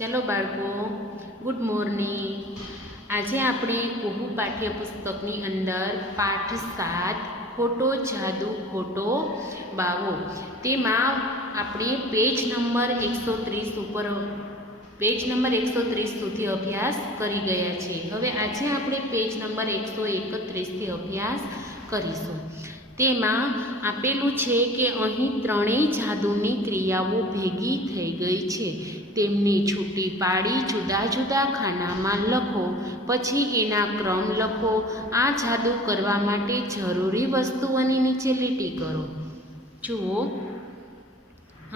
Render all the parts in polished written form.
चलो बाळको good morning. आज આપણે કુહુ પાઠ્યપુસ્તકની અંદર પાઠ 7 ખોટો જાદુ ખોટો બાવો તેમાં આપણે પેજ નંબર 130 ઉપર પેજ નંબર 130 સુધી અભ્યાસ કરી ગયા છે। હવે આજે આપણે પેજ નંબર 131 થી અભ્યાસ કરીશું। તેમાં આપેલું છે કે અહીં ત્રણેય જાદુની ક્રિયાઓ ભેગી થઈ ગઈ છે, તેમની છૂટી પાડી જુદા જુદા ખાનામાં લખો, પછી એના ક્રમ લખો। આ જાદુ કરવા માટે જરૂરી વસ્તુઓની નીચે લીટી કરો। જુઓ,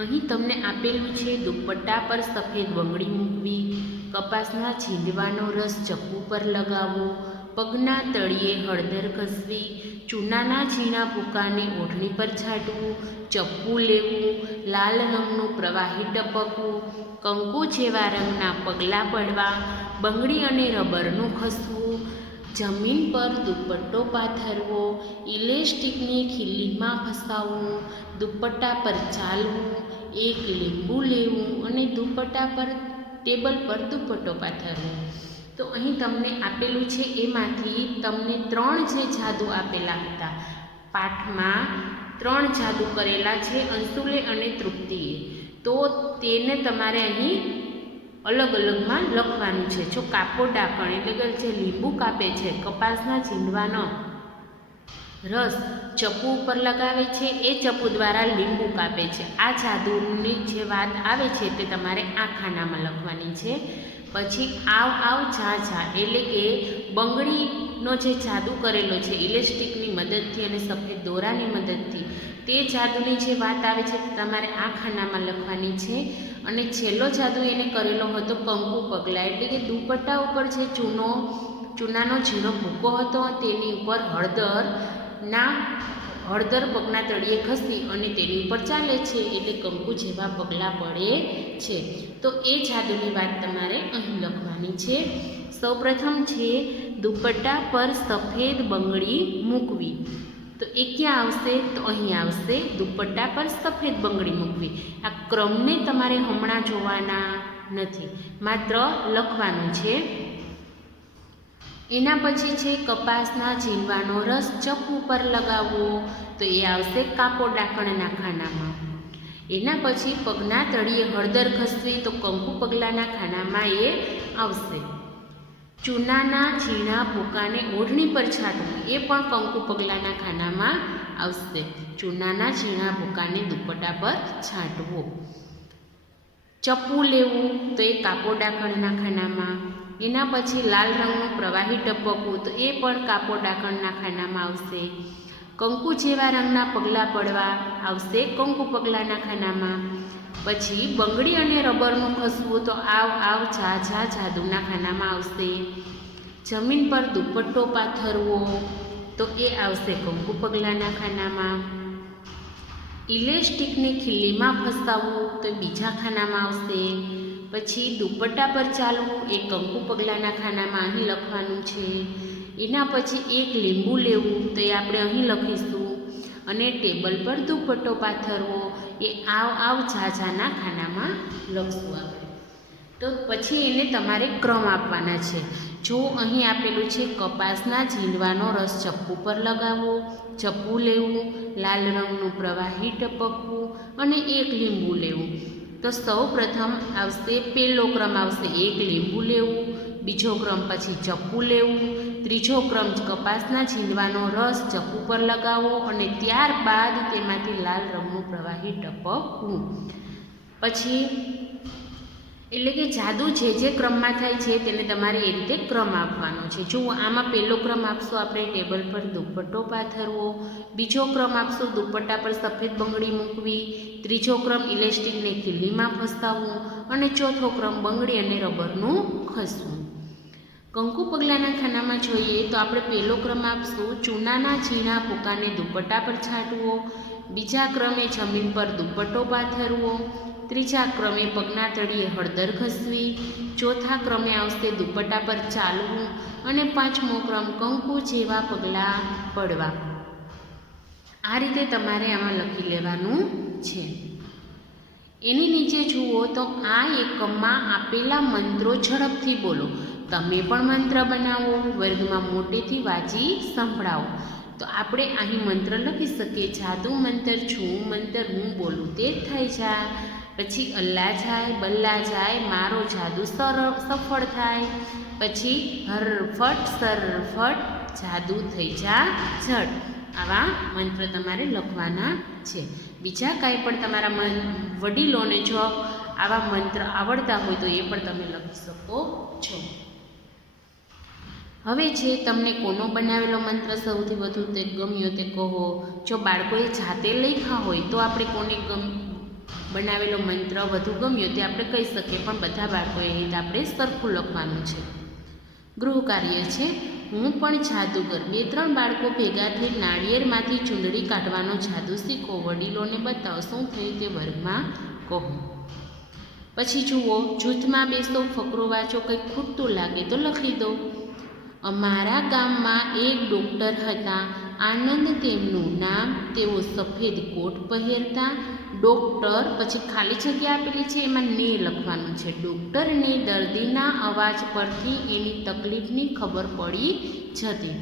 અહીં તમને આપેલું છે દુપટ્ટા પર સફેદ બંગડી મૂકવી, કપાસના છીંદવાનો રસ ચપ્પુ પર લગાવવો, પગના તળિયે હળદર ઘસવી, ચૂનાના ઝીણા ભૂકાને ઓઢણી પર છાંટવું, ચપ્પુ લેવું, લાલ રંગનું પ્રવાહી ટપકવું, કંકુ જેવા રંગના પગલાં પડવા, બંગડી અને રબરનું ખસવું, જમીન પર દુપટ્ટો પાથરવો, ઇલેસ્ટિકની ખીલીમાં ફસાવવું, દુપટ્ટા પર ચાલવું, એક લીંબુ લેવું અને દુપટ્ટા પર ટેબલ પર દુપટ્ટો પાથરવો। તો અહીં તમને આપેલું છે એમાંથી તમને ત્રણ જે જાદુ આપેલા હતા પાઠમાં, ત્રણ જાદુ કરેલા છે અંશુલે અને તૃપ્તિએ, તો તેને તમારે અહીં અલગ અલગમાં લખવાનું છે। જો કાપો ડાકણ એટલે કે જે લીંબુ કાપે છે, કપાસના છીંદવાનો રસ ચપ્પુ ઉપર લગાવે છે, એ ચપ્પુ દ્વારા લીંબુ કાપે છે, આ જાદુની જે વાત આવે છે તે તમારે આ ખાનામાં લખવાની છે। પછી આવ આવ જા જા એટલે કે બંગડીનો જે જાદુ કરેલો છે ઇલેસ્ટિકની મદદથી અને સફેદ દોરાની મદદથી, તે જાદુની જે વાત આવે છે તે તમારે આ ખાનામાં લખવાની છે। અને છેલ્લો જાદુ એને કરેલો હતો કંકુ પગલાં, એટલે કે દુપટ્ટા ઉપર જે ચૂનાનો ઝીણો ભૂકો હતો તેની ઉપર હળદર પગના તળિયે ઘસી અને તેની ઉપર ચાલે છે એટલે કંકુ જેવા પગલાં પડે છે। તો એ જાદુની વાત તમારે અહીં લખવાની છે। સૌપ્રથમ છે દુપટ્ટા પર સફેદ બંગડી મૂકવી, તો એ ક્યાં આવશે? તો અહીં આવશે દુપટ્ટા પર સફેદ બંગડી મૂકવી। આ ક્રમને તમારે હમણાં જોવાના નથી, માત્ર લખવાનું છે। એના પછી છે કપાસના છીંદવાનો રસ ચપ્પુ પર લગાવવો, તો એ આવશે કાપો ડાકણના ખાનામાં। એના પછી પગના તળિયે હળદર ઘસવી, તો કંકુ પગલાંના ખાનામાં એ આવશે। ચૂનાના ઝીણા ભૂકાને ઓઢણી પર છાંટવું, એ પણ કંકુ પગલાંના ખાનામાં આવશે। ચૂનાના ઝીણા ભૂકાને દુપટ્ટા પર છાંટવો। ચપ્પુ લેવું, તો એ કાપો ડાકણના ખાનામાં। એના પછી લાલ રંગનું પ્રવાહી ટપકવું, તો એ પણ કાપો ડાકણના ખાનામાં આવશે। કંકુ જેવા રંગના પગલાં પડવા આવશે કંકુ પગલાંના ખાનામાં। પછી બંગડી અને રબરનું ખસવું, તો આવ આવ જા જા જાદુના ખાનામાં આવશે। જમીન પર દુપટ્ટો પાથરવો, તો એ આવશે કંકુ પગલાંના ખાનામાં। ઇલેસ્ટિકની ખીલીમાં ફસાવવું, તો બીજા ખાનામાં આવશે। પછી દુપટ્ટા પર ચાલવું, એ કંકુ પગલાંના ખાનામાં અહીં લખવાનું છે। એના પછી એક લીંબુ લેવું, તો એ આપણે અહીં લખીશું। અને ટેબલ પર દુપટ્ટો પાથરવો, એ આવ આવ જા જાના ખાનામાં લખશું આપણે। તો પછી એને તમારે ક્રમ આપવાના છે। જો અહીં આપેલું છે કપાસના છીંદવાનો રસ ચપ્પુ પર લગાવવો, ચપ્પુ લેવું, લાલ રંગનું પ્રવાહી ટપકવું અને એક લીંબુ લેવું, તો સૌ પ્રથમ આવશે પહેલો ક્રમ આવશે એક લીંબુ લેવું, બીજો ક્રમ પછી ચપ્પુ લેવું, ત્રીજો ક્રમ કપાસના છીંદવાનો રસ ચપ્પુ પર લગાવવો અને ત્યારબાદ તેમાંથી લાલ રંગનું પ્રવાહી ટપકવું। પછી એટલે કે જાદુ જે જે ક્રમમાં થાય છે તેને તમારે એ રીતે ક્રમ આપવાનો છે। જો આમાં પહેલો ક્રમ આપશો આપણે ટેબલ પર દુપટ્ટો પાથરવો, બીજો ક્રમ આપશું દુપટ્ટા પર સફેદ બંગડી મૂકવી, ત્રીજો ક્રમ ઇલેસ્ટિકને ખીલીમાં ફસાવવું અને ચોથો ક્રમ બંગડી અને રબરનું ખસવું। કંકુ પગલાંના ખાનામાં જોઈએ તો આપણે પહેલો ક્રમ આપશું ચૂનાના ઝીણા ભૂકાને દુપટ્ટા પર છાંટવો, બીજા ક્રમે જમીન પર દુપટ્ટો પાથરવો, ત્રીજા ક્રમે પગના તળિયે હળદર ઘસવી, ચોથા ક્રમે આવશે દુપટ્ટા પર ચાલવું અને પાંચમો ક્રમ કંકુ જેવા પગલાં પડવા। આ રીતે તમારે આમાં લખી લેવાનું છે। એની નીચે જુઓ તો આ એકમમાં આપેલા મંત્રો ઝડપથી બોલો. તમે પણ મંત્ર બનાવો, વર્ગમાં મોટેથી વાંચી સંભળાવો. તો આપણે અહીં મંત્ર લખી શકીએ. જાદુ મંતર છું મંતર હું બોલું તે જ થાય છે. પછી અલ્લા જાય બલ્લા જાય, મારો જાદુ સફળ થાય. પછી હરફટ સરફટ, જાદુ થઈ જા ઝટ. આવા મંત્ર તમારે લખવાના છે. બીજા કાંઈ પણ તમારા વડીલોને જો આવા મંત્ર આવડતા હોય તો એ પણ તમે લખી શકો છો. હવે છે તમને કોનો બનાવેલો મંત્ર સૌથી વધુ તે ગમ્યો તે કહો. જો બાળકોએ જાતે લખ્યા હોય તો આપણે કોને બનાવેલો મંત્ર વધુ ગમ્યો તે આપણે કહી શકીએ, પણ બધા બાળકોએ આપણે સરખું લખવાનું છે. ગૃહ કાર્ય છે હું પણ જાદુગર. 2-3 બાળકો ભેગા થઈ નાળિયેરમાંથી ચૂંદડી કાઢવાનો જાદુ શીખો. વડીલોને બતાવો શું થયું તે વર્ગમાં કહો. પછી જુઓ જૂથમાં બેસો, ફકરો વાંચો, કંઈક ખૂટતું લાગે તો લખી દો. અમારા ગામમાં એક ડૉક્ટર હતા, આનંદ તેમનું નામ. તેઓ સફેદ કોટ પહેરતા. ડૉક્ટર પછી ખાલી જગ્યા આપેલી છે એમાં ને લખવાનું છે. ડૉક્ટરને દર્દીના અવાજ પરથી એની તકલીફની ખબર પડી જતી.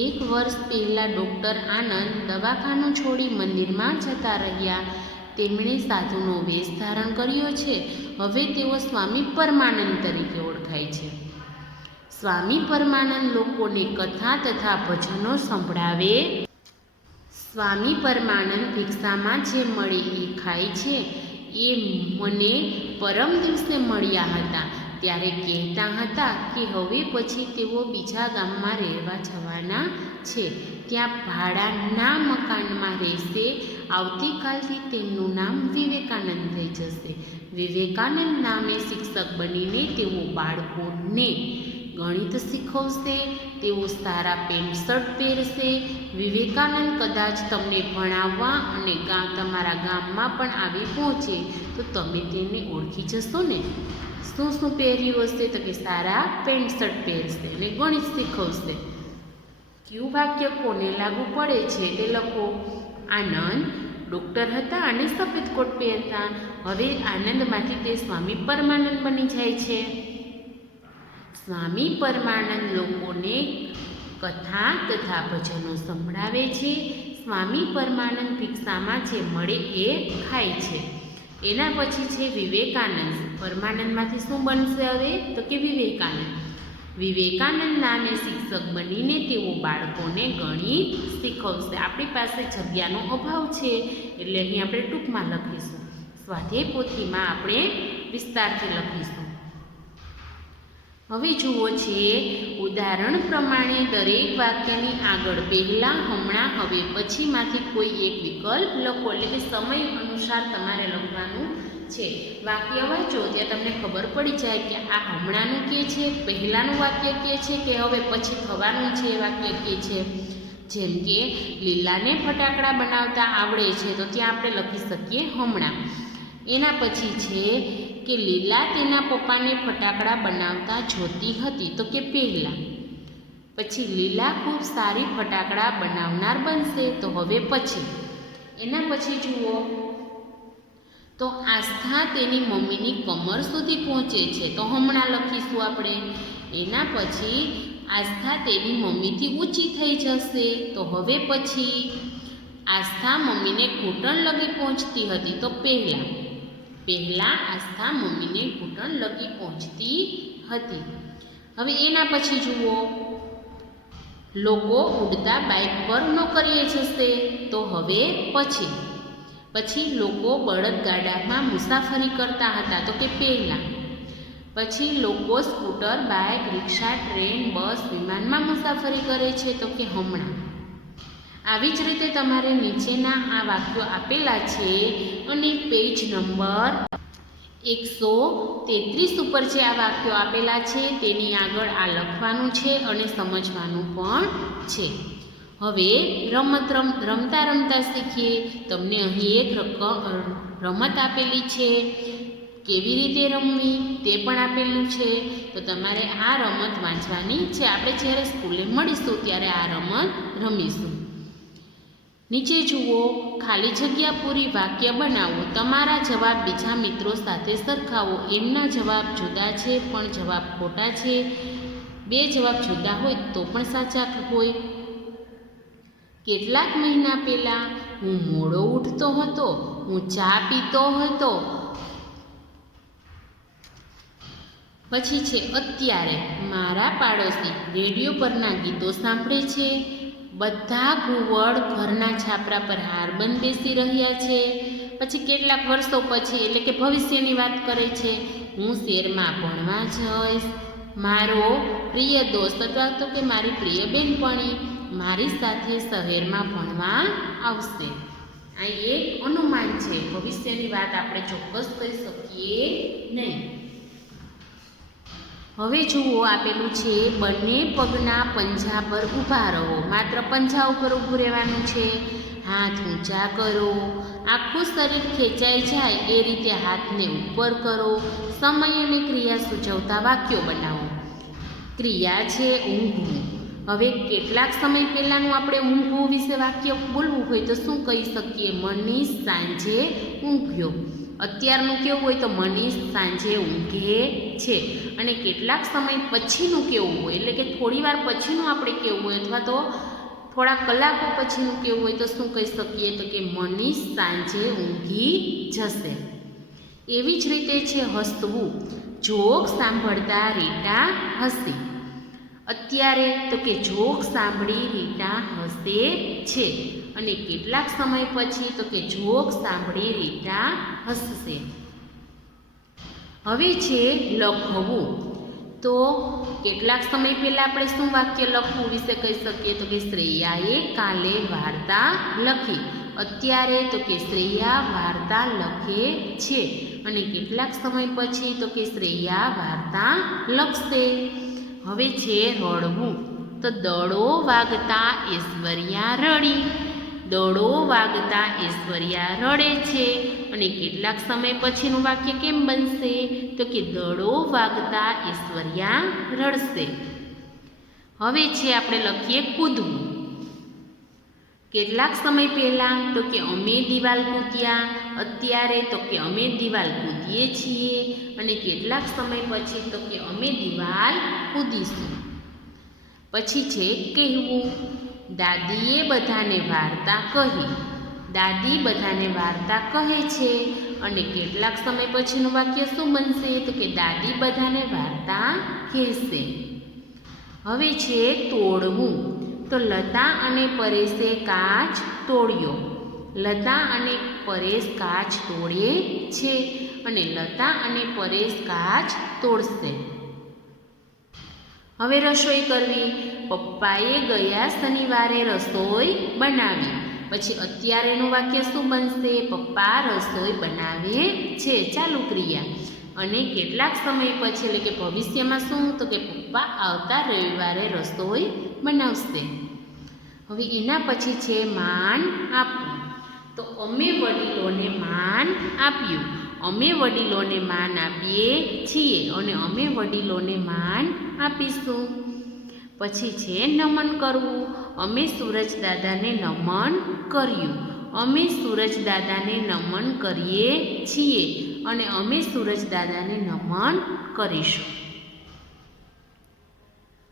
1 વર્ષ પહેલાં ડૉક્ટર આનંદ દવાખાનું છોડી મંદિરમાં જતા રહ્યા. તેમણે સાધુનો વેશ ધારણ કર્યો છે. હવે તેઓ સ્વામી પરમાનંદ તરીકે ઓળખાય છે. સ્વામી પરમાનંદ લોકોને કથા તથા ભજનો સંભળાવે. સ્વામી પરમાનંદ ભિક્ષામાં જે મળે એ ખાય છે. એ મને પરમ દિવસે મળ્યા હતા ત્યારે કહેતા હતા કે હવે પછી તેઓ બીજા ગામમાં રહેવા જવાના છે. ત્યાં ભાડાના મકાનમાં રહેશે. આવતીકાલથી તેમનું નામ વિવેકાનંદ થઈ જશે. વિવેકાનંદ નામે શિક્ષક બનીને તેઓ બાળકોને ગણિત શીખવશે. તેઓ સારા પેન્ટ શર્ટ પહેરશે. વિવેકાનંદ કદાચ તમને ભણાવવા અને તમારા ગામમાં પણ આવી પહોંચે તો તમે તેને ઓળખી જશો ને. શું શું પહેર્યું હશે તો કે સારા પેન્ટ શર્ટ પહેરશે અને ગણિત શીખવશે. કયું વાક્ય કોને લાગુ પડે છે તે લખો. આનંદ ડૉક્ટર હતા અને સફેદ કોટ પહેરતા. હવે આનંદમાંથી તે સ્વામી પરમાનંદ બની જાય છે. સ્વામી પરમાનંદ લોકોને કથા તથા ભજનો સંભળાવે છે. સ્વામી પરમાનંદ ભિક્ષામાં જે મળે એ ખાય છે. એના પછી છે વિવેકાનંદ. પરમાનંદમાંથી શું બનશે હવે તો કે વિવેકાનંદ. વિવેકાનંદ નામે શિક્ષક બનીને તેઓ બાળકોને ગણિત શીખવશે. આપણી પાસે જગ્યાનો અભાવ છે એટલે અહીં આપણે ટૂંકમાં લખીશું. સ્વાધ્યાય પોથીમાં આપણે વિસ્તારથી લખીશું. હવે જુઓ છે ઉદાહરણ પ્રમાણે દરેક વાક્યની આગળ પહેલાં, હમણાં, હવે, પછીમાંથી કોઈ એક વિકલ્પ લખો. એટલે કે સમય અનુસાર તમારે લખવાનું છે. વાક્ય વાંચો ત્યાં તમને ખબર પડી જાય કે આ હમણાંનું કે છે, પહેલાંનું વાક્ય કે છે કે હવે પછી થવાનું છે એ વાક્ય કે છે. જેમ કે લીલાને ફટાકડા બનાવતા આવડે છે તો ત્યાં આપણે લખી શકીએ હમણાં. એના પછી છે કે લીલા તેના પપ્પાને ફટાકડા બનાવતા જોતી હતી તો કે પહેલાં. પછી લીલા ખૂબ સારી ફટાકડા બનાવનાર બનશે તો હવે પછી. એના પછી જુઓ તો આસ્થા તેની મમ્મીની કમર સુધી પહોંચે છે તો હમણાં લખીશું આપણે. એના પછી આસ્થા તેની મમ્મીથી ઊંચી થઈ જશે તો હવે પછી. આસ્થા મમ્મીને ઘૂંટણ લગી પહોંચતી હતી તો પહેલાં. પહેલાં આસ્થા મમ્મીને ઘૂંટણ લગી પહોંચતી હતી. હવે એના પછી જુઓ લોકો ઉડતા બાઇક પર નોકરીએ જશે તો હવે પછી. પછી લોકો બળદગાડામાં મુસાફરી કરતા હતા તો કે પહેલાં. પછી લોકો સ્કૂટર, બાઇક, રિક્ષા, ટ્રેન, બસ, વિમાનમાં મુસાફરી કરે છે તો કે હમણાં. આવી જ રીતે તમારે નીચેના આ વાક્યો આપેલા છે અને પેજ નંબર 133 ઉપર જે આ વાક્યો આપેલા છે તેની આગળ આ લખવાનું છે અને સમજવાનું પણ છે. હવે રમતા રમતા શીખીએ. તમને અહીં એક રમત આપેલી છે, કેવી રીતે રમવી તે પણ આપેલું છે. તો તમારે આ રમત વાંચવાની છે. આપણે જ્યારે સ્કૂલે મળીશું ત્યારે આ રમત રમીશું. નીચે જુઓ, ખાલી જગ્યા પૂરી વાક્ય બનાવો. તમારા જવાબ બીજા મિત્રો સાથે સરખાવો. એમના જવાબ જુદા છે પણ જવાબ ખોટા છે. બે જવાબ જુદા હોય તો પણ સાચા હોય. કેટલાક મહિના પહેલાં હું મોડો ઉઠતો હતો. હું ચા પીતો હતો. પછી છે અત્યારે. મારા પાડોશી રેડિયો પરના ગીતો સાંભળે છે. બધા ઘુવડ ઘરના છાપરા પર હારબંધ બેસી રહ્યા છે. પછી કેટલાક વર્ષો પછી એટલે કે ભવિષ્યની વાત કરે છે. હું શહેરમાં ભણવા જઈશ. મારો પ્રિય દોસ્ત અથવા તો કે મારી પ્રિય બેનપણી મારી સાથે શહેરમાં ભણવા આવશે. આ એક અનુમાન છે. ભવિષ્યની વાત આપણે ચોક્કસ કહી શકીએ નહીં. હવે જુઓ, આપેલું છે બંને પગના પંજા પર ઊભા રહો. માત્ર પંજા ઉપર ઊભું રહેવાનું છે. હાથ ઊંચા કરો. આખું શરીર ખેંચાઈ જાય એ રીતે હાથને ઉપર કરો. સમય અને ક્રિયા સૂચવતા વાક્યો બનાવો. ક્રિયા છે ઊંઘવું. હવે કેટલાક સમય પહેલાંનું આપણે ઊંઘવું વિશે વાક્ય બોલવું હોય તો શું કહી શકીએ? મનીષ સાંજે ઊંઘ્યો. અત્યારનું કેવું હોય તો મનીષ સાંજે ઊંઘે છે. અને કેટલાક સમય પછીનું કેવું હોય એટલે કે થોડી વાર પછીનું આપણે કેવું હોય અથવા તો થોડા કલાકો પછીનું કેવું હોય તો શું કહી શકીએ? તો કે મનીષ સાંજે ઊંઘી જશે. એવી જ રીતે છે હસવું. જોક સાંભળતા રીટા હસી. અત્યારે તો કે જોક સાંભળી રીટા હસે છે. અને કેટલાક સમય પછી તો કે જોક સાંભળી રીટા હસશે. હવે છે લખવું. તો કેટલાક સમય પહેલાં આપણે શું વાક્ય લખવું વિશે કહી શકીએ? તો કે શ્રેયાએ કાલે વાર્તા લખી. અત્યારે તો કે શ્રેયા વાર્તા લખે છે. અને કેટલાક સમય પછી તો કે શ્રેયા વાર્તા લખશે. હવે છે રડવું. તો દડો વાગતા ઐશ્વર્યા રડી. દડો વાગતા ઐશ્વર્યા રડે છે. અને કેટલાક સમય પછીનું વાક્ય કેમ બનશે? તો કે દડો વાગતા ઐશ્વર્યા રડશે. હવે છે આપણે લખીએ કૂદવું. કેટલાક સમય પહેલાં તો કે અમે દિવાલ કૂદ્યા. અત્યારે તો કે અમે દિવાલ કૂદીએ છીએ. અને કેટલાક સમય પછી તો કે અમે દિવાલ કૂદીશું. પછી છે કહેવું. દાદીએ બધાને વાર્તા કહી. દાદી બધાને વાર્તા કહે છે. અને કેટલાક સમય પછીનું વાક્ય શું બનશે? તો કે દાદી બધાને વાર્તા કહેશે. હવે છે તોડવું. તો લતા અને પરેશે કાચ તોડ્યો. લતા અને પરેશ કાચ તોડે છે. અને લતા અને પરેશ કાચ તોડશે. હવે રસોઈ કરવી. પપ્પાએ ગયા શનિવારે રસોઈ બનાવી. પછી અત્યારેનું વાક્ય શું બનશે? પપ્પા રસોઈ બનાવે છે. ચાલુ ક્રિયા. અને કેટલાક સમય પછી એટલે કે ભવિષ્યમાં શું? તો કે પપ્પા આવતા રવિવારે રસોઈ બનાવશે. હવે એના પછી છે માન આપવું. તો અમે વડીલોને માન આપ્યું. અમે વડીલોને માન આપીએ છીએ. અને અમે વડીલોને માન આપીશું. પછી છે નમન કરવું. અમે સૂરજ દાદાને નમન કર્યું. અમે સૂરજ દાદાને નમન કરીએ છીએ. અને અમે સૂરજ દાદાને નમન કરીશું.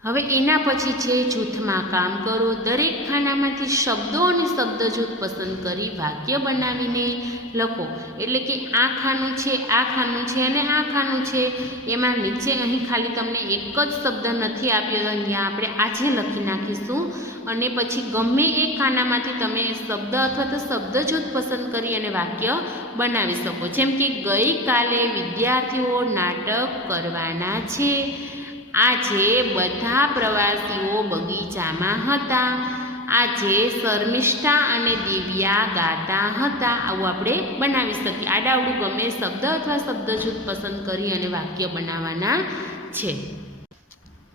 હવે એના પછી છે જૂથમાં કામ કરો. દરેક ખાનામાંથી શબ્દો અને શબ્દજૂથ પસંદ કરી વાક્ય બનાવીને લખો. એટલે કે આ ખાનું છે, આ ખાનું છે અને આ ખાનું છે. એમાં નીચે અહીં ખાલી તમને એક જ શબ્દ નથી આપ્યો, અહીંયા આપણે આજે લખી નાખીશું. અને પછી ગમે એ ખાનામાંથી તમે શબ્દ અથવા તો શબ્દજૂથ પસંદ કરી અને વાક્ય બનાવી શકો. જેમ કે ગઈકાલે વિદ્યાર્થીઓ નાટક કરવાના છે. આજે બધા પ્રવાસીઓ બગીચામાં હતા. આજે શર્મિષ્ઠા અને દિવ્યા ગાતા હતા. આવું આપણે બનાવી શકીએ. આડાવડું ગમે શબ્દ અથવા શબ્દજૂથ પસંદ કરી અને વાક્ય બનાવવાના છે.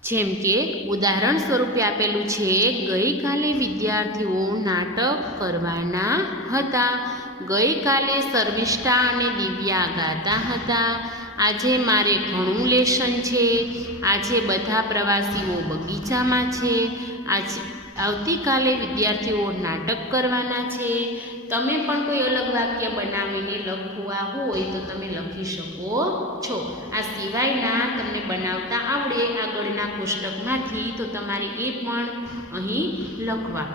જેમ કે ઉદાહરણ સ્વરૂપે આપેલું છે ગઈકાલે વિદ્યાર્થીઓ નાટક કરવાના હતા. ગઈકાલે શર્મિષ્ઠા અને દિવ્યા ગાતા હતા. આજે મારે ઘણું લેશન છે. આજે બધા પ્રવાસીઓ બગીચામાં છે. આવતીકાલે વિદ્યાર્થીઓ નાટક કરવાના છે. તમે પણ કોઈ અલગ વાક્ય બનાવીને લખવા હોય તો તમે લખી શકો છો. આ સિવાયના તમને બનાવતા આવડે આગળના કોષ્ટકમાંથી તો તમારે એ પણ અહીં લખવા.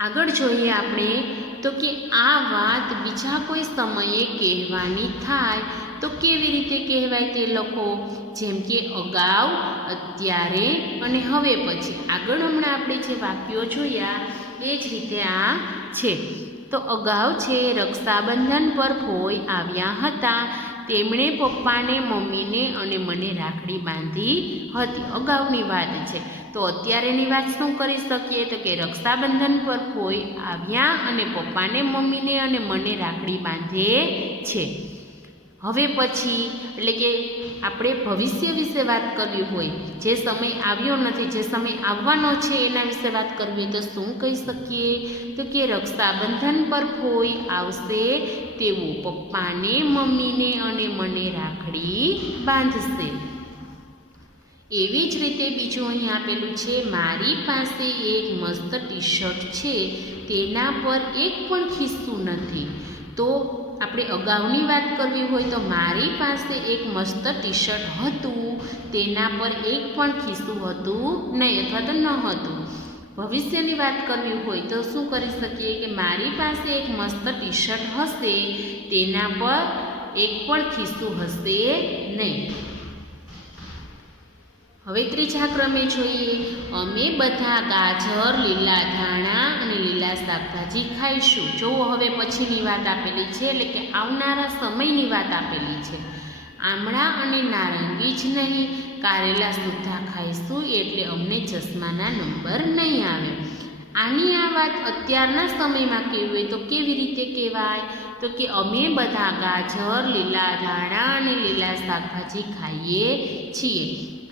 આગળ જોઈએ આપણે તો કે આ વાત બીજા કોઈ સમયે કહેવાની થાય તો કેવી રીતે કહેવાય તે લખો. જેમ કે અગાઉ, અત્યારે અને હવે પછી. આગળ હમણાં આપણે જે વાક્યો જોયા એ જ રીતે આ છે. તો અગાઉ છે રક્ષાબંધન પર ફોઈ આવ્યા હતા. તેમણે પપ્પાને, મમ્મીને અને મને રાખડી બાંધી હતી. અગાઉની વાત છે. તો અત્યારેની વાત શું કરી શકીએ તો કે રક્ષાબંધન પર ફોઈ આવ્યા અને પપ્પાને, મમ્મીને અને મને રાખડી બાંધે છે. હવે પછી એટલે કે આપણે ભવિષ્ય વિશે વાત કરવી હોય, જે સમય આવ્યો નથી, જે સમય આવવાનો છે એના વિશે વાત કરવી હોય તો શું કહી શકીએ તો કે રક્ષાબંધન પર ફોઈ આવશે તેઓ પપ્પાને, મમ્મીને અને મને રાખડી બાંધશે. એવી જ રીતે બીજું અહીં આપેલું છે, મારી પાસે એક મસ્ત ટી શર્ટ છે, તેના પર એક પણ ખિસ્સું નથી. તો આપણે અગાઉની વાત કરવી હોય તો મારી પાસે એક મસ્ત ટી શર્ટ હતું, તેના પર એક પણ ખિસ્સું હતું નહીં અથવા તો ન હતું. ભવિષ્યની વાત કરવી હોય તો શું કરી શકીએ કે મારી પાસે એક મસ્ત ટી શર્ટ હશે, તેના પર એક પણ ખિસ્સું હશે નહીં. હવે ત્રીજા ક્રમે જોઈએ, અમે બધા ગાજર, લીલા ધાણા અને લીલા શાકભાજી ખાઈશું. જુઓ હવે પછીની વાત આપેલી છે એટલે કે આવનારા સમયની વાત આપેલી છે. આમળા અને નારંગી જ નહીં, કારેલા સુદ્ધા ખાઈશું એટલે અમને ચશ્માના નંબર નહીં આવે. આની આ વાત અત્યારના સમયમાં કેવી હોય તો કેવી રીતે કહેવાય તો કે અમે બધા ગાજર, લીલા ધાણા અને લીલા શાકભાજી ખાઈએ છીએ.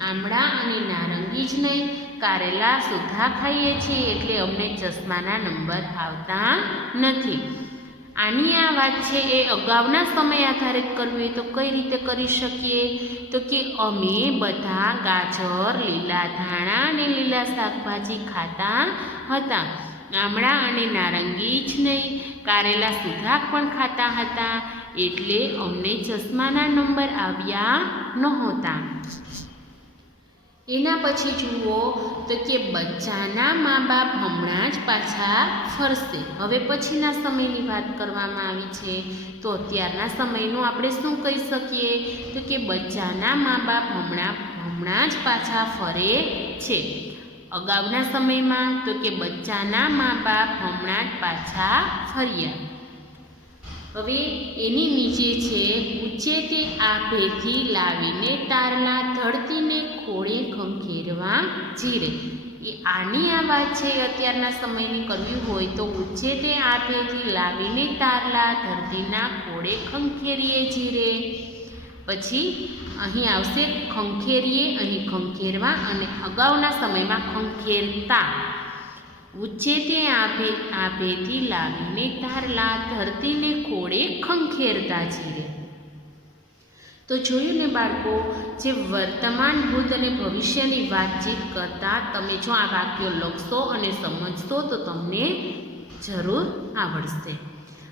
આમળા અને નારંગી જ નહીં, કારેલા સુદ્ધા ખાઈએ છીએ એટલે અમને ચશ્માના નંબર આવતા નથી. આની આ વાત છે એ અગાઉના સમય આધારિત કરવી હોય તો કઈ રીતે કરી શકીએ તો કે અમે બધા ગાજર, લીલા ધાણા અને લીલા શાકભાજી ખાતા હતા. આમળા અને નારંગી જ નહીં, કારેલા સુદ્ધા પણ ખાતા હતા એટલે અમને ચશ્માના નંબર આવ્યા નહોતા. એના પછી જુઓ તો કે બચ્ચાના મા બાપ હમણાં જ પાછા ફરશે. હવે પછીના સમયની વાત કરવામાં આવી છે. તો અત્યારના સમયનું આપણે શું કહી શકીએ તો કે બચ્ચાના મા બાપ હમણાં જ પાછા ફરે છે. અગાઉના સમયમાં તો કે બચ્ચાના મા બાપ હમણાં જ પાછા ફર્યા. હવે એની નીચે છે, ઊંચે તે આભેથી લાવીને તારના ધરતીને ખોળે ખંખેરવા જીરે. એ આની આ વાત છે અત્યારના સમયની કરવી હોય તો ઊંચે તે આભેથી લાવીને તારલા ધરતીના ખોળે ખંખેરીએ જીરે. પછી અહીં આવશે ખંખેરીએ, અહીં ખંખેરવા અને અગાઉના સમયમાં ખંખેરતા. ઊંચે તે આભેથી લાવીને તારલા ધરતીને ખોળે ખંખેરતા જીરે. તો જોયું ને બાળકો, જે વર્તમાન, ભૂત અને ભવિષ્યની વાતચીત કરતાં તમે જો આ વાક્યો લખશો અને સમજશો તો તમને જરૂર આવડશે.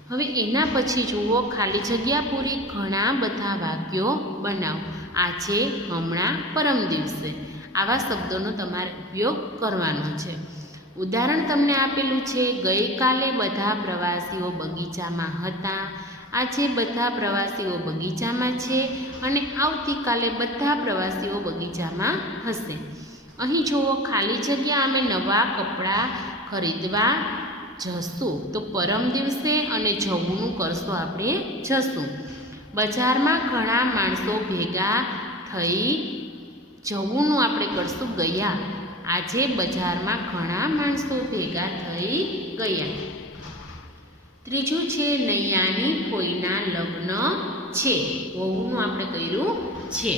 હવે એના પછી જુઓ, ખાલી જગ્યા પૂરી ઘણા બધા વાક્યો બનાવો. આજે, હમણાં, પરમ દિવસે આવા શબ્દોનો તમારે ઉપયોગ કરવાનો છે. ઉદાહરણ તમને આપેલું છે, ગઈકાલે બધા પ્રવાસીઓ બગીચામાં હતા. આજે બધા પ્રવાસીઓ બગીચામાં છે અને આવતીકાલે બધા પ્રવાસીઓ બગીચામાં હશે. અહીં જુઓ, ખાલી જગ્યા અમે નવા કપડાં ખરીદવા જશું. તો પરમ દિવસે અને જવુંનું કરશું આપણે જશું. બજારમાં ઘણા માણસો ભેગા થઈ, જવુંનું આપણે કરશું ગયા. આજે બજારમાં ઘણા માણસો ભેગા થઈ ગયા. ત્રીજું છે, નૈયાની કોઈના લગ્ન છે. વહુનું આપણે કર્યું છે.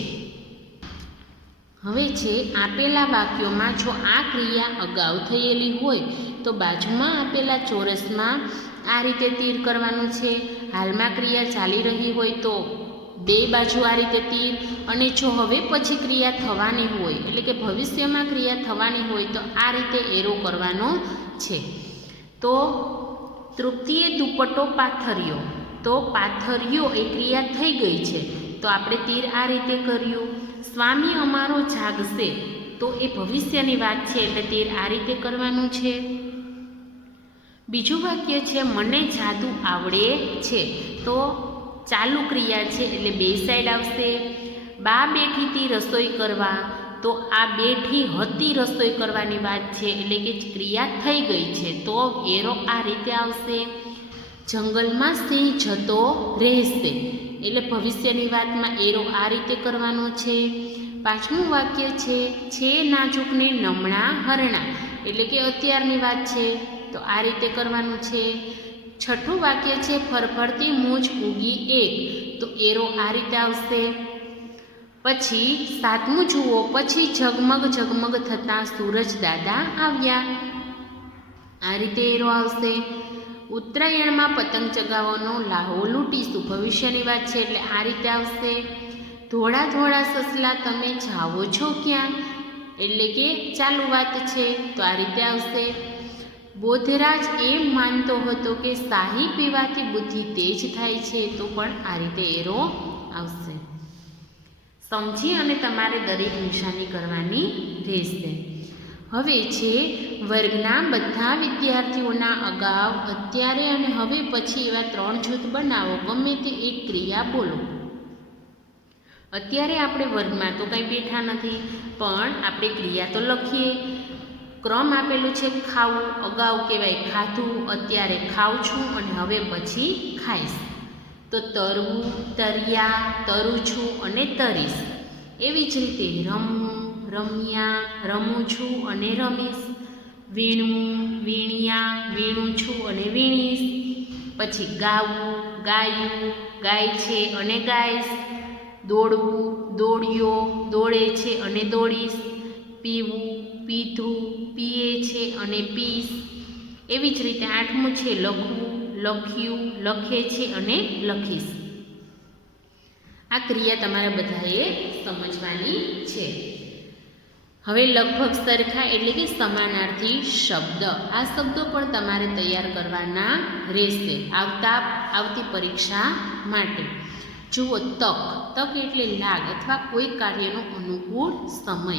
હવે છે, આપેલા વાક્યોમાં જો આ ક્રિયા અગાઉ થયેલી હોય તો બાજુમાં આપેલા ચોરસમાં આ રીતે તીર કરવાનું છે. હાલમાં ક્રિયા ચાલી રહી હોય તો બે બાજુ આ રીતે તીર, અને જો હવે પછી ક્રિયા થવાની હોય એટલે કે ભવિષ્યમાં ક્રિયા થવાની હોય તો આ રીતે એરો કરવાનો છે. તો તૃપ્તિએ દુપટ્ટો પાથર્યો, તો પાથર્યો એ ક્રિયા થઈ ગઈ છે તો આપણે તીર આ રીતે કર્યું. સ્વામી અમારો જાગશે, તો એ ભવિષ્યની વાત છે એટલે તીર આ રીતે કરવાનું છે. બીજું વાક્ય છે મને જાદુ આવડે છે, તો ચાલુ ક્રિયા છે એટલે બે સાઈડ આવશે. બા બેઠી હતી રસોઈ કરવા, તો આ બેઠી હતી રસોઈ કરવાની વાત છે એટલે કે ક્રિયા થઈ ગઈ છે તો એરો આ રીતે આવશે. જંગલમાં સિંહ જતો રહેશે એટલે ભવિષ્યની વાતમાં એરો આ રીતે કરવાનો છે. પાંચમું વાક્ય છે નાજુકને નમણા હરણા, એટલે કે અત્યારની વાત છે તો આ રીતે કરવાનું છે. છઠ્ઠું વાક્ય છે ફરફરતી મૂછ ઉગી એક, તો એરો આ રીતે આવશે. પછી સાતમું જુઓ, પછી ઝગમગ ઝગમગ થતાં સૂરજ દાદા આવ્યા, આ રીતે એરો આવશે. ઉત્તરાયણમાં પતંગ ચગાવવાનો લાહો લૂંટીશું, ભવિષ્યની વાત છે એટલે આ રીતે આવશે. ધોળા ધોળા સસલા તમે જાઓ છો ક્યાં, એટલે કે ચાલુ વાત છે તો આ રીતે આવશે. બોધરાજ એમ માનતો હતો કે શાહી પીવાથી બુદ્ધિ તેજ થાય છે, તો પણ આ રીતે એરો આવશે. સમજી અને તમારે દરેક નિશાની કરવાની રહેશે. હવે છે વર્ગના બધા વિદ્યાર્થીઓના અગાઉ, અત્યારે અને હવે પછી એવા 3 જૂથ બનાવો. ગમે તે એક ક્રિયા બોલો. અત્યારે આપણે વર્ગમાં તો કંઈ બેઠા નથી, પણ આપણે ક્રિયા તો લખીએ. ક્રમ આપેલું છે ખાવું, અગાઉ કહેવાય ખાધું, અત્યારે ખાઉં છું અને હવે પછી ખાઈશ. તો તરવું, તર્યા, તરું છું અને તરીશ. એવી જ રીતે રમવું, રમ્યા, રમું છું અને રમીશ. વીણવું, વીણ્યા, વીણું છું અને વીણીશ. પછી ગાવું, ગાયું, ગાય છે અને ગાઈશ. દોડવું, દોડ્યો, દોડે છે અને દોડીશ. પીવું, પીધું, પીએ છે અને પીશ. એવી જ રીતે આઠમું છે લખવું, લખ્યું, લખે છે અને લખીશ. આ ક્રિયા તમારે બધાએ સમજવાની છે. હવે લગભગ સરખા એટલે કે સમાનાર્થી શબ્દ, આ શબ્દો પણ તમારે તૈયાર કરવાના રહેશે આવતી પરીક્ષા માટે. જુઓ તક, તક એટલે લાગ અથવા કોઈ કાર્યનો અનુકૂળ સમય.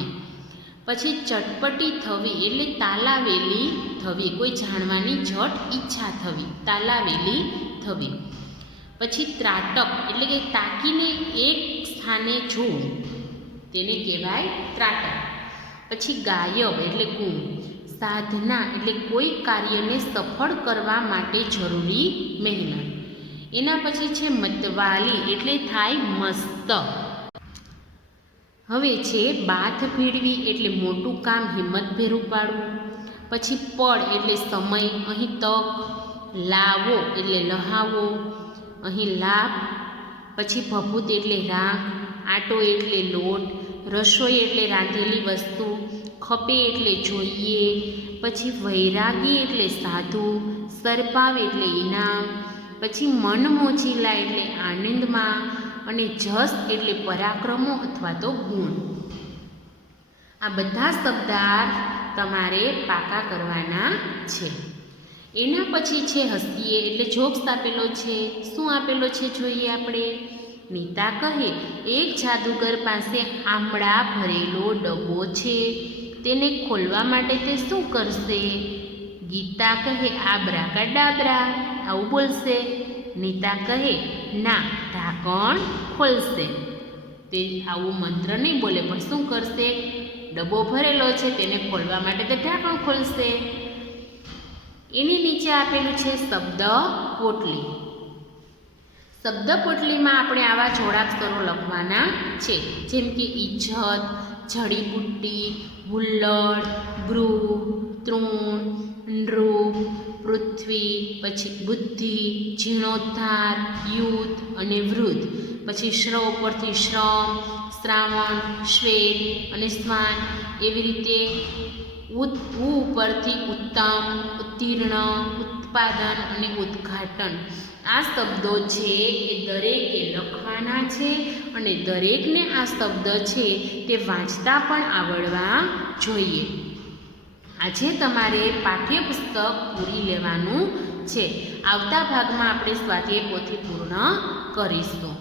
પછી ચટપટી થવી એટલે તાલાવેલી થવી, કોઈ જાણવાની ઝટ ઈચ્છા થવી, તાલાવેલી થવી. પછી ત્રાટક એટલે કે તાકીને એક સ્થાને જોવું, તેને કહેવાય ત્રાટક. પછી ગાયબ એટલે ગુમ. સાધના એટલે કોઈ કાર્યને સફળ કરવા માટે જરૂરી મહેનત. એના પછી છે મતવાલી એટલે થાય મસ્ત. હવે છે બાથ ભીડવી એટલે મોટું કામ હિંમતભેરું પાડવું. પછી પળ એટલે સમય, અહીં તક. લાવો એટલે લહાવો, અહીં લાભ. પછી ભભૂત એટલે રાખ, આટો એટલે લોટ, રસોઈ એટલે રાંધેલી વસ્તુ, ખપે એટલે જોઈએ. પછી વૈરાગી એટલે સાધુ, સરપાવ એટલે ઇનામ. પછી મન મોજીલા એટલે આનંદમાં, અને જસ એટલે પરાક્રમો અથવા તો ગુણ. આ બધા શબ્દાર્થ તમારે પાકા કરવાના છે. એના પછી છે હસીએ એટલે જોક્સ આપેલો છે. શું આપેલો છે જોઈએ આપણે. નીતા કહે એક જાદુગર પાસે આંબળા ભરેલો ડબ્બો છે, તેને ખોલવા માટે તે શું કરશે. ગીતા કહે આબ્રાકાડાબ્રા, આવું બોલશે. નીતા કહે ના, ઢાંકણ ખોલશે. તે આવું મંત્ર નહીં બોલે પણ શું કરશે, ડબ્બો ભરેલો છે તેને ખોલવા માટે તે ઢાંકણ ખોલશે. એની નીચે આપેલું છે શબ્દ પોટલી. શબ્દ પોટલીમાં આપણે આવા જોડાક્ષરો લખવાના છે, જેમ કે ઇજ્જત, જડીબુટ્ટી, હુલ્લડ, ગૃહ, તૃણ, નૃપ, પૃથ્વી, પછી બુદ્ધિ, જીર્ણોદ્ધાર, યુદ્ધ અને વૃદ્ધ. પછી શ્રવ પરથી શ્રમ, શ્રાવણ, શ્વેત અને શ્વાન. એવી રીતે ઉપરથી ઉત્તમ, ઉત્તીર્ણ, ઉત્પાદન અને ઉદ્ઘાટન આ શબ્દો છે એ દરેકે લખવાના છે અને દરેકને આ શબ્દ છે તે વાંચતા પણ આવડવા જોઈએ. આજે તમારે પાઠ્યપુસ્તક પૂરી લેવાનું છે. આવતા ભાગમાં આપણે સ્વાધ્યાય પોથી પૂર્ણ કરીશું.